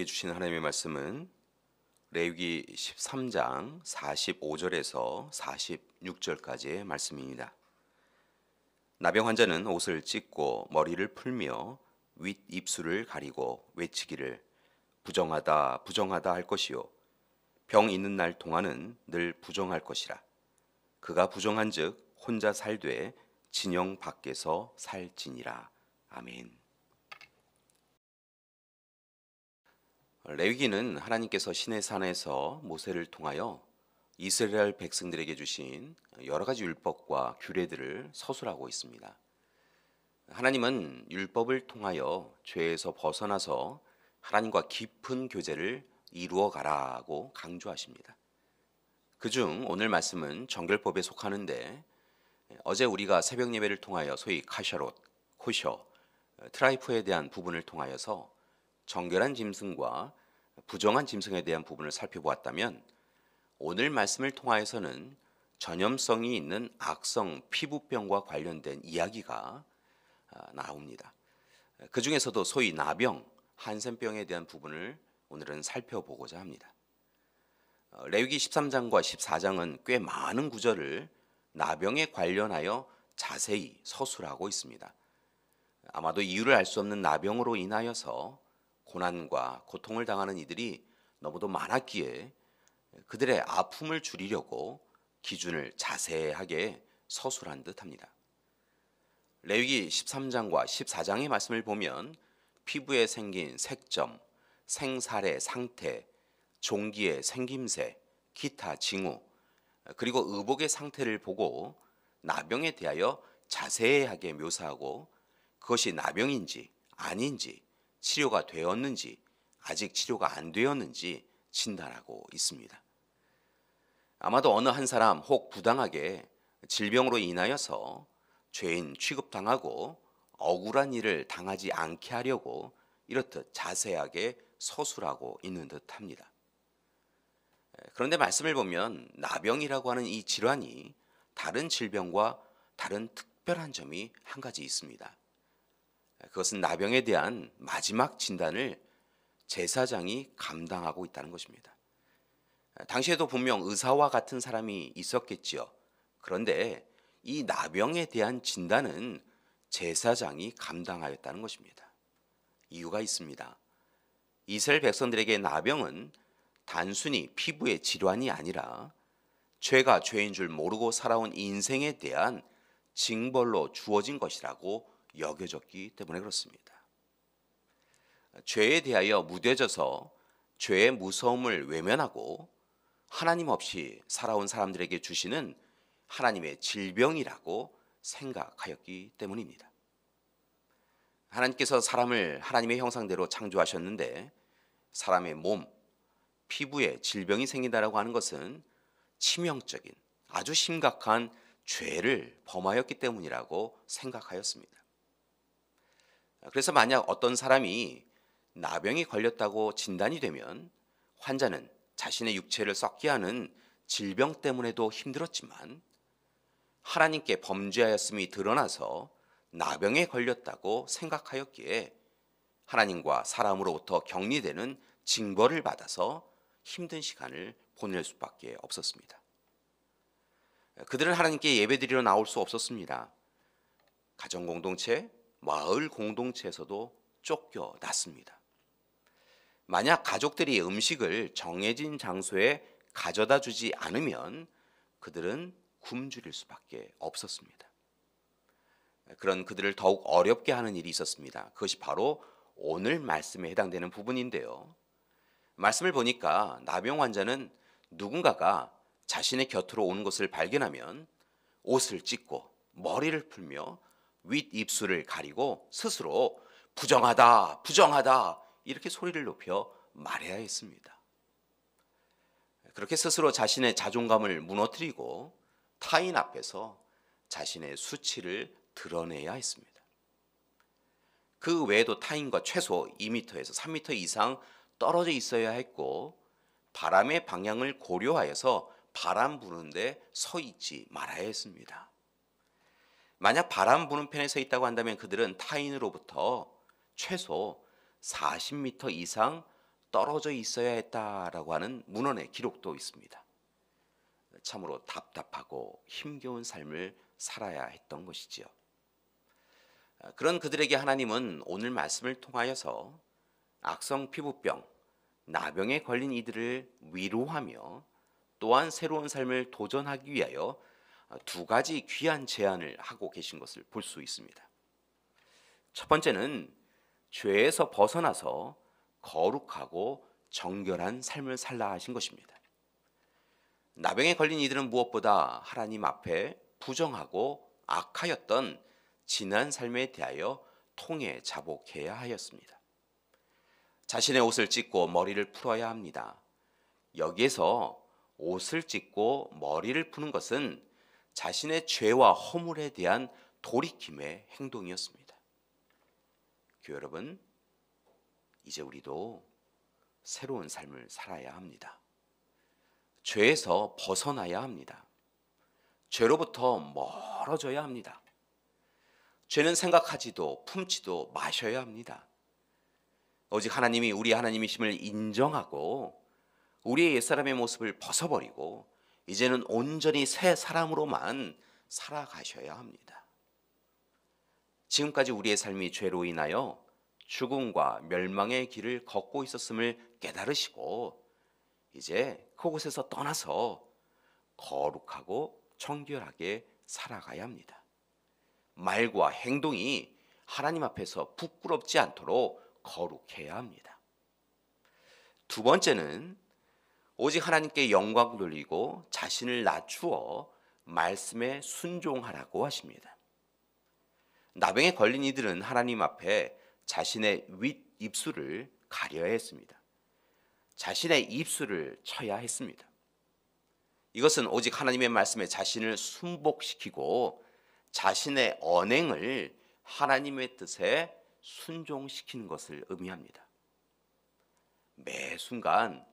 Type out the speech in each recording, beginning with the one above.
우리에게 주시는 하나님의 말씀은 레위기 13장 45절에서 46절까지의 말씀입니다. 나병 환자는 옷을 찢고 머리를 풀며 윗입술을 가리고 외치기를 부정하다 부정하다 할 것이요 병 있는 날 동안은 늘 부정할 것이라. 그가 부정한즉 혼자 살되 진영 밖에서 살지니라. 아멘. 레위기는 하나님께서 시내산에서 모세를 통하여 이스라엘 백성들에게 주신 여러 가지 율법과 규례들을 서술하고 있습니다. 하나님은 율법을 통하여 죄에서 벗어나서 하나님과 깊은 교제를 이루어 가라고 강조하십니다. 그중 오늘 말씀은 정결법에 속하는데, 어제 우리가 새벽 예배를 통하여 소위 카샤롯, 코셔, 트라이프에 대한 부분을 통하여서 정결한 짐승과 부정한 짐승에 대한 부분을 살펴보았다면, 오늘 말씀을 통하여서는 전염성이 있는 악성 피부병과 관련된 이야기가 나옵니다. 그 중에서도 소위 나병, 한센병에 대한 부분을 오늘은 살펴보고자 합니다. 레위기 13장과 14장은 꽤 많은 구절을 나병에 관련하여 자세히 서술하고 있습니다. 아마도 이유를 알 수 없는 나병으로 인하여서 고난과 고통을 당하는 이들이 너무도 많았기에 그들의 아픔을 줄이려고 기준을 자세하게 서술한 듯합니다. 레위기 13장과 14장의 말씀을 보면 피부에 생긴 색점, 생살의 상태, 종기의 생김새, 기타 징후, 그리고 의복의 상태를 보고 나병에 대하여 자세하게 묘사하고 그것이 나병인지 아닌지, 치료가 되었는지 아직 치료가 안 되었는지 진단하고 있습니다. 아마도 어느 한 사람 혹 부당하게 질병으로 인하여서 죄인 취급당하고 억울한 일을 당하지 않게 하려고 이렇듯 자세하게 서술하고 있는 듯합니다. 그런데 말씀을 보면 나병이라고 하는 이 질환이 다른 질병과 다른 특별한 점이 한 가지 있습니다. 그것은 나병에 대한 마지막 진단을 제사장이 감당하고 있다는 것입니다. 당시에도 분명 의사와 같은 사람이 있었겠지요. 그런데 이 나병에 대한 진단은 제사장이 감당하였다는 것입니다. 이유가 있습니다. 이스라엘 백성들에게 나병은 단순히 피부의 질환이 아니라 죄가 죄인 줄 모르고 살아온 인생에 대한 징벌로 주어진 것이라고 여겨졌기 때문에 그렇습니다. 죄에 대하여 무뎌져서 죄의 무서움을 외면하고 하나님 없이 살아온 사람들에게 주시는 하나님의 질병이라고 생각하였기 때문입니다. 하나님께서 사람을 하나님의 형상대로 창조하셨는데 사람의 몸, 피부에 질병이 생긴다라고 하는 것은 치명적인 아주 심각한 죄를 범하였기 때문이라고 생각하였습니다. 그래서 만약 어떤 사람이 나병이 걸렸다고 진단이 되면 환자는 자신의 육체를 썩게 하는 질병 때문에도 힘들었지만 하나님께 범죄하였음이 드러나서 나병에 걸렸다고 생각하였기에 하나님과 사람으로부터 격리되는 징벌을 받아서 힘든 시간을 보낼 수밖에 없었습니다. 그들은 하나님께 예배드리러 나올 수 없었습니다. 가정공동체, 마을 공동체에서도 쫓겨났습니다. 만약 가족들이 음식을 정해진 장소에 가져다 주지 않으면 그들은 굶주릴 수밖에 없었습니다. 그런 그들을 더욱 어렵게 하는 일이 있었습니다. 그것이 바로 오늘 말씀에 해당되는 부분인데요. 말씀을 보니까 나병 환자는 누군가가 자신의 곁으로 오는 것을 발견하면 옷을 찢고 머리를 풀며 윗입술을 가리고 스스로 부정하다, 부정하다 이렇게 소리를 높여 말해야 했습니다. 그렇게 스스로 자신의 자존감을 무너뜨리고 타인 앞에서 자신의 수치를 드러내야 했습니다. 그 외에도 타인과 최소 2m에서 3m 이상 떨어져 있어야 했고 바람의 방향을 고려하여서 바람 부는데 서 있지 말아야 했습니다. 만약 바람 부는 편에 서 있다고 한다면 그들은 타인으로부터 최소 40m 이상 떨어져 있어야 했다라고 하는 문헌의 기록도 있습니다. 참으로 답답하고 힘겨운 삶을 살아야 했던 것이지요. 그런 그들에게 하나님은 오늘 말씀을 통하여서 악성 피부병, 나병에 걸린 이들을 위로하며 또한 새로운 삶을 도전하기 위하여 두 가지 귀한 제안을 하고 계신 것을 볼 수 있습니다. 첫 번째는 죄에서 벗어나서 거룩하고 정결한 삶을 살라 하신 것입니다. 나병에 걸린 이들은 무엇보다 하나님 앞에 부정하고 악하였던 지난 삶에 대하여 통해 자복해야 하였습니다. 자신의 옷을 찢고 머리를 풀어야 합니다. 여기에서 옷을 찢고 머리를 푸는 것은 자신의 죄와 허물에 대한 돌이킴의 행동이었습니다. 교회 여러분, 이제 우리도 새로운 삶을 살아야 합니다. 죄에서 벗어나야 합니다. 죄로부터 멀어져야 합니다. 죄는 생각하지도 품지도 마셔야 합니다. 오직 하나님이 우리 하나님이심을 인정하고 우리의 옛사람의 모습을 벗어버리고 이제는 온전히 새 사람으로만 살아가셔야 합니다. 지금까지 우리의 삶이 죄로 인하여 죽음과 멸망의 길을 걷고 있었음을 깨달으시고 이제 그곳에서 떠나서 거룩하고 정결하게 살아가야 합니다. 말과 행동이 하나님 앞에서 부끄럽지 않도록 거룩해야 합니다. 두 번째는 오직 하나님께 영광 돌리고 자신을 낮추어 말씀에 순종하라고 하십니다. 나병에 걸린 이들은 하나님 앞에 자신의 윗 입술을 가려야 했습니다. 자신의 입술을 쳐야 했습니다. 이것은 오직 하나님의 말씀에 자신을 순복시키고 자신의 언행을 하나님의 뜻에 순종시키는 것을 의미합니다. 매 순간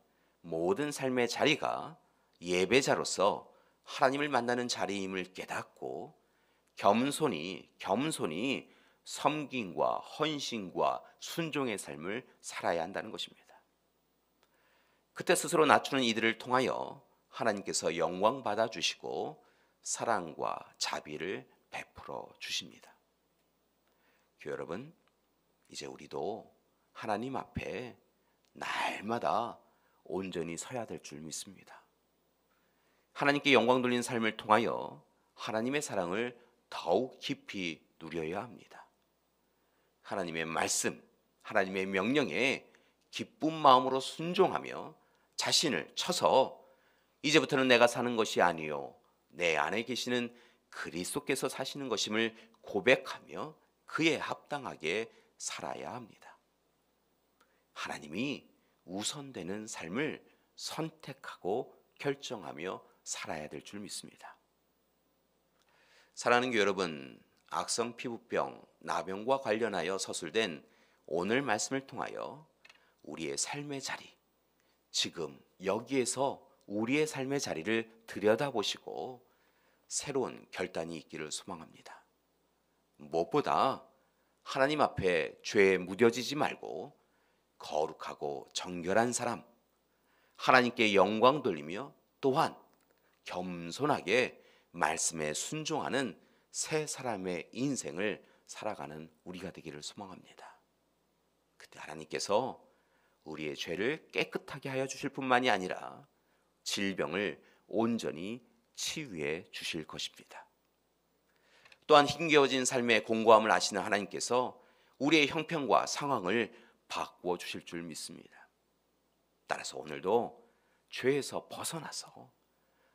모든 삶의 자리가 예배자로서 하나님을 만나는 자리임을 깨닫고 겸손히 섬김과 헌신과 순종의 삶을 살아야 한다는 것입니다. 그때 스스로 낮추는 이들을 통하여 하나님께서 영광 받아 주시고 사랑과 자비를 베풀어 주십니다. 교회 여러분, 이제 우리도 하나님 앞에 날마다 온전히 서야 될 줄 믿습니다. 하나님께 영광 돌리는 삶을 통하여 하나님의 사랑을 더욱 깊이 누려야 합니다. 하나님의 말씀, 하나님의 명령에 기쁜 마음으로 순종하며 자신을 쳐서 이제부터는 내가 사는 것이 아니요 내 안에 계시는 그리스도께서 사시는 것임을 고백하며 그에 합당하게 살아야 합니다. 하나님이 우선되는 삶을 선택하고 결정하며 살아야 될 줄 믿습니다. 사랑하는 교회 여러분, 악성 피부병, 나병과 관련하여 서술된 오늘 말씀을 통하여 우리의 삶의 자리, 지금 여기에서 우리의 삶의 자리를 들여다보시고 새로운 결단이 있기를 소망합니다. 무엇보다 하나님 앞에 죄에 무뎌지지 말고 거룩하고 정결한 사람, 하나님께 영광 돌리며 또한 겸손하게 말씀에 순종하는 새 사람의 인생을 살아가는 우리가 되기를 소망합니다. 그때 하나님께서 우리의 죄를 깨끗하게 하여 주실 뿐만이 아니라 질병을 온전히 치유해 주실 것입니다. 또한 힘겨워진 삶의 공고함을 아시는 하나님께서 우리의 형편과 상황을 바꾸어 주실 줄 믿습니다. 따라서 오늘도 죄에서 벗어나서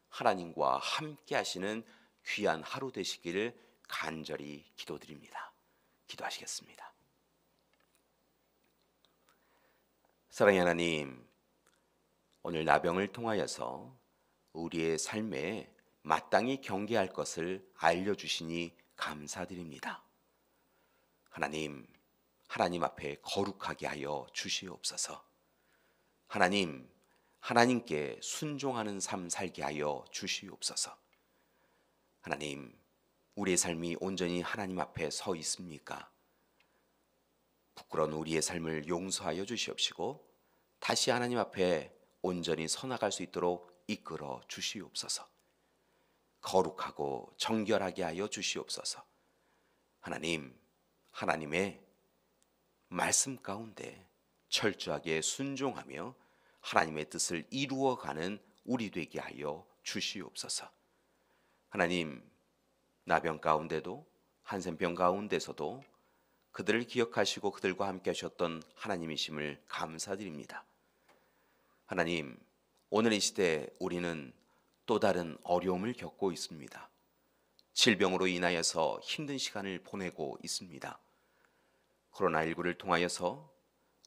하나님과 함께 하시는 귀한 하루 되시기를 간절히 기도드립니다. 기도하시겠습니다. 사랑의 하나님, 오늘 나병을 통하여서 우리의 삶에 마땅히 경계할 것을 알려주시니 감사드립니다. 하나님 앞에 거룩하게 하여 주시옵소서. 하나님께 순종하는 삶 살게 하여 주시옵소서. 하나님, 우리의 삶이 온전히 하나님 앞에 서 있습니까? 부끄러운 우리의 삶을 용서하여 주시옵시고 다시 하나님 앞에 온전히 서나갈 수 있도록 이끌어 주시옵소서. 거룩하고 정결하게 하여 주시옵소서. 하나님, 하나님의 말씀 가운데 철저하게 순종하며 하나님의 뜻을 이루어가는 우리 되게 하여 주시옵소서. 하나님, 나병 가운데도 한센병 가운데서도 그들을 기억하시고 그들과 함께 하셨던 하나님이심을 감사드립니다. 하나님, 오늘 이 시대 우리는 또 다른 어려움을 겪고 있습니다. 질병으로 인하여서 힘든 시간을 보내고 있습니다. 코로나19를 통하여서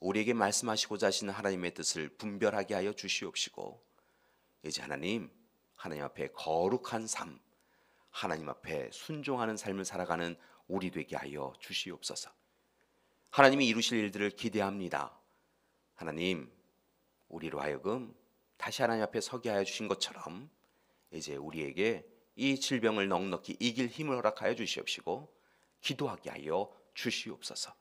우리에게 말씀하시고자 하시는 하나님의 뜻을 분별하게 하여 주시옵시고, 이제 하나님 앞에 거룩한 삶, 하나님 앞에 순종하는 삶을 살아가는 우리 되게 하여 주시옵소서. 하나님이 이루실 일들을 기대합니다. 하나님, 우리로 하여금 다시 하나님 앞에 서게 하여 주신 것처럼 이제 우리에게 이 질병을 넉넉히 이길 힘을 허락하여 주시옵시고 기도하게 하여 주시옵소서.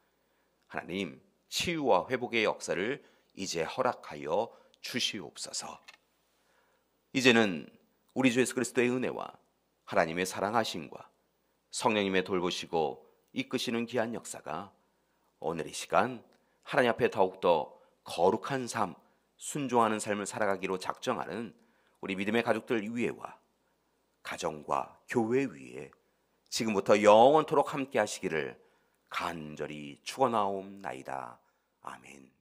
하나님, 치유와 회복의 역사를 이제 허락하여 주시옵소서. 이제는 우리 주 예수 그리스도의 은혜와 하나님의 사랑하심과 성령님의 돌보시고 이끄시는 귀한 역사가 오늘 이 시간 하나님 앞에 더욱더 거룩한 삶, 순종하는 삶을 살아가기로 작정하는 우리 믿음의 가족들 위에와 가정과 교회 위에 지금부터 영원토록 함께 하시기를 간절히 축원하옵나이다. 아멘.